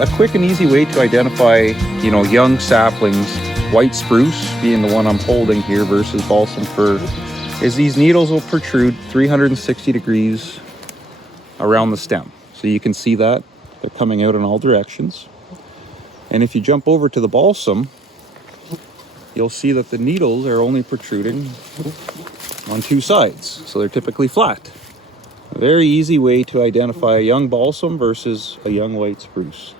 a quick and easy way to identify, you know, young saplings, white spruce being the one I'm holding here versus balsam fir, is these needles will protrude 360 degrees around the stem. So you can see that they're coming out in all directions. And if you jump over to the balsam, you'll see that the needles are only protruding on two sides. So they're typically flat. A very easy way to identify a young balsam versus a young white spruce.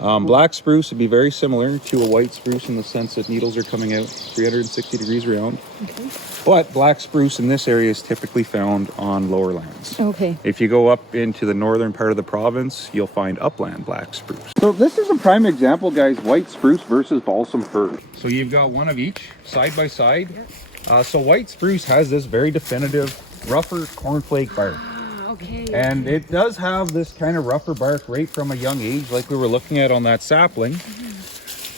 Black spruce would be very similar to a white spruce in the sense that needles are coming out 360 degrees around. Okay. But black spruce in this area is typically found on lower lands. Okay. If you go up into the northern part of the province, you'll find upland black spruce. So this is a prime example, guys, white spruce versus balsam fir. So you've got one of each side by side. So white spruce has this very definitive rougher cornflake bark. Okay. And it does have this kind of rougher bark right from a young age, like we were looking at on that sapling,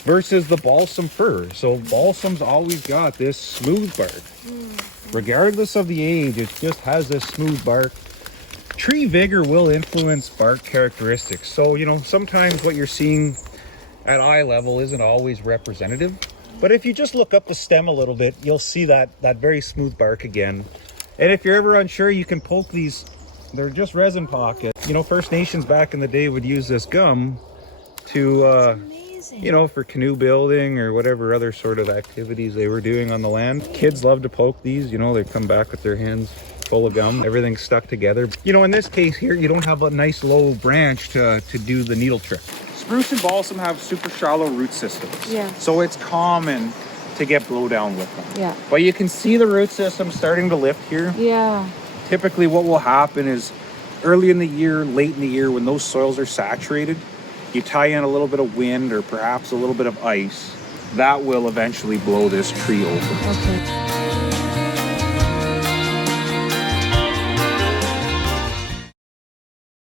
versus the balsam fir. So balsam's always got this smooth bark. Regardless of the age, it just has this smooth bark. Tree vigor will influence bark characteristics. So, you know, sometimes what you're seeing at eye level isn't always representative. But if you just look up the stem a little bit, you'll see that very smooth bark again. And if you're ever unsure, you can poke these. They're just resin pockets. You know, First Nations back in the day would use this gum to, you know, for canoe building or whatever other sort of activities they were doing on the land. Kids love to poke these, you know, they come back with their hands full of gum, everything's stuck together. You know, in this case here, you don't have a nice low branch to do the needle trick. Spruce and balsam have super shallow root systems. Yeah. So it's common to get blowdown with them. Yeah. But you can see the root system starting to lift here. Yeah. Typically what will happen is early in the year, late in the year, when those soils are saturated, you tie in a little bit of wind or perhaps a little bit of ice. That will eventually blow this tree over. Okay.